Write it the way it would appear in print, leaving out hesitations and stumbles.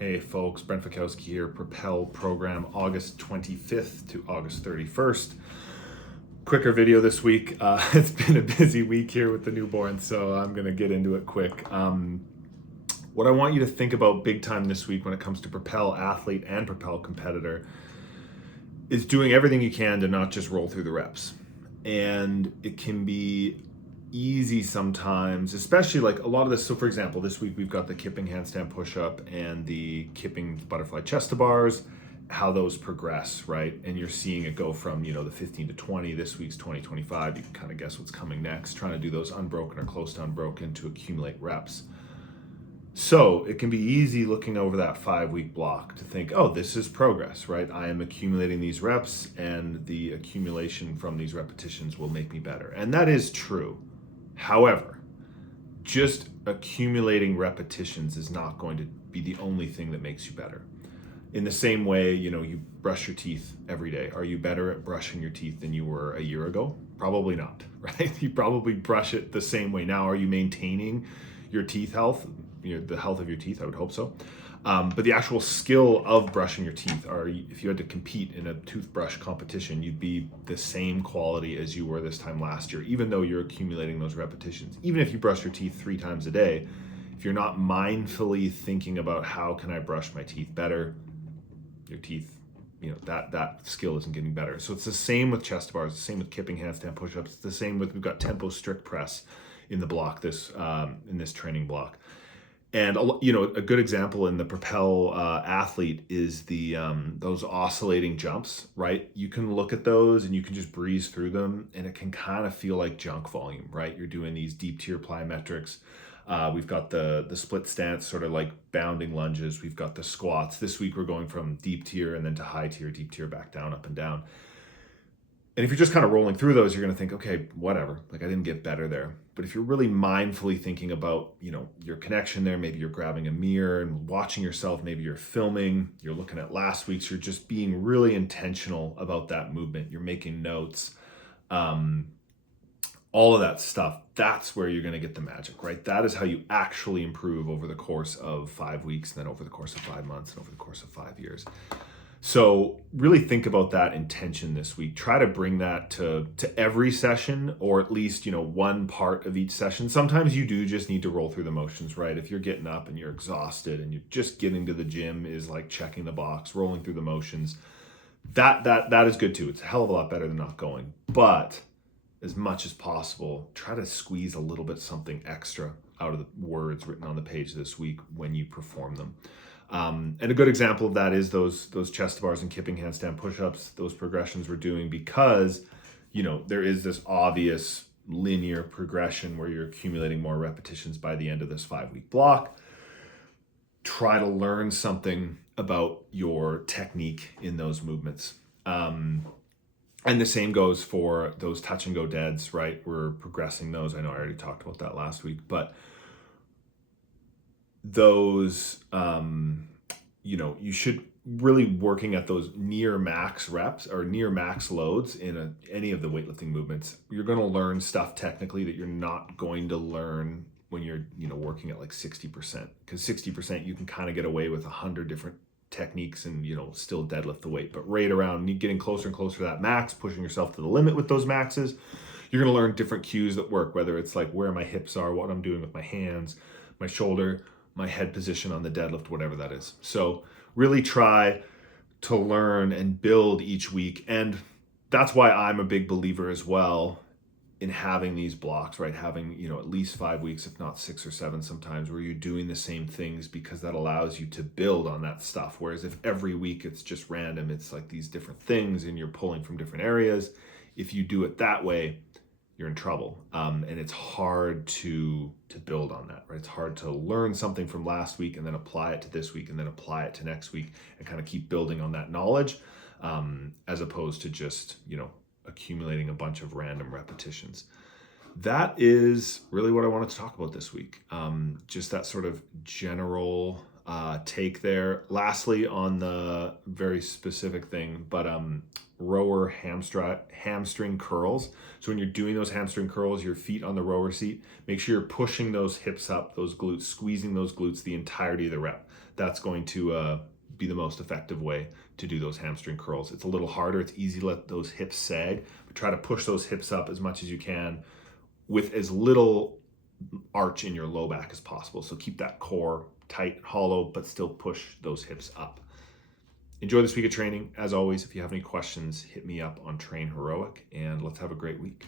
Hey folks, Brent Fikowski here, Propel Program, August 25th to August 31st. Quicker video this week. It's been a busy week here with the newborn, so I'm going to get into it quick. What I want you to think about big time this week when it comes to Propel athlete and Propel competitor is doing everything you can to not just roll through the reps. And it can be easy sometimes, especially like a lot of this. So for example, this week we've got the kipping handstand push-up and the kipping butterfly chest to bars, how those progress, right? And you're seeing it go from, the 15 to 20, this week's 20, 25. You can kind of guess what's coming next, trying to do those unbroken or close to unbroken to accumulate reps. So it can be easy looking over that 5-week block to think, oh, this is progress, right? I am accumulating these reps and the accumulation from these repetitions will make me better. And that is true. However, just accumulating repetitions is not going to be the only thing that makes you better. In the same way, you brush your teeth every day. Are you better at brushing your teeth than you were a year ago? Probably not, right? You probably brush it the same way now. Are you maintaining your teeth health, the health of your teeth? I would hope so. But the actual skill of brushing your teeth, if you had to compete in a toothbrush competition, you'd be the same quality as you were this time last year, even though you're accumulating those repetitions. Even if you brush your teeth 3 times a day, if you're not mindfully thinking about how can I brush my teeth better, your teeth, that skill isn't getting better. So it's the same with chest bars, the same with kipping handstand push-ups, it's the same with, we've got tempo strict press in the block, in this training block. And a good example in the Propel athlete is those oscillating jumps, right? You can look at those and you can just breeze through them, and it can kind of feel like junk volume, right? You're doing these deep tier plyometrics. We've got the split stance, sort of like bounding lunges. We've got the squats. This week we're going from deep tier and then to high tier, deep tier, back down, up and down. And if you're just kind of rolling through those, you're going to think, okay, whatever, like I didn't get better there. But if you're really mindfully thinking about, your connection there, maybe you're grabbing a mirror and watching yourself, maybe you're filming, you're looking at last week's, you're just being really intentional about that movement. You're making notes, all of that stuff. That's where you're going to get the magic, right? That is how you actually improve over the course of 5 weeks, and then over the course of 5 months, and over the course of 5 years. So really think about that intention this week. Try to bring that to every session, or at least, one part of each session. Sometimes you do just need to roll through the motions, right? If you're getting up and you're exhausted and you're just getting to the gym is like checking the box, rolling through the motions. That is good too. It's a hell of a lot better than not going. But as much as possible, try to squeeze a little bit something extra out of the words written on the page this week when you perform them. And a good example of that is those chest bars and kipping handstand push-ups, those progressions we're doing, because, there is this obvious linear progression where you're accumulating more repetitions by the end of this 5-week block. Try to learn something about your technique in those movements. And the same goes for those touch and go deads, right? We're progressing those. I know I already talked about that last week, but those, you should really working at those near max reps or near max loads in any of the weightlifting movements. You're going to learn stuff technically that you're not going to learn when you're, working at like 60%, because 60% you can kind of get away with 100 different techniques and, still deadlift the weight. But right around getting closer and closer to that max, pushing yourself to the limit with those maxes, you're going to learn different cues that work, whether it's like where my hips are, what I'm doing with my hands, my shoulder, my head position on the deadlift, whatever that is. So really try to learn and build each week. And that's why I'm a big believer as well in having these blocks, right? Having, at least 5 weeks, if not 6 or 7 sometimes, where you're doing the same things, because that allows you to build on that stuff. Whereas if every week it's just random, it's like these different things and you're pulling from different areas. If you do it that way, you're in trouble. And it's hard to build on that, right? It's hard to learn something from last week and then apply it to this week and then apply it to next week and kind of keep building on that knowledge, as opposed to just, accumulating a bunch of random repetitions. That is really what I wanted to talk about this week. Just that sort of general take there. Lastly, on the very specific thing, but rower hamstring curls. So when you're doing those hamstring curls, your feet on the rower seat, make sure you're pushing those hips up, those glutes, squeezing those glutes the entirety of the rep. That's going to be the most effective way to do those hamstring curls. It's a little harder. It's easy to let those hips sag, but try to push those hips up as much as you can with as little arch in your low back as possible. So keep that core tight, hollow, but still push those hips up. Enjoy this week of training. As always, if you have any questions, hit me up on Train Heroic, and let's have a great week.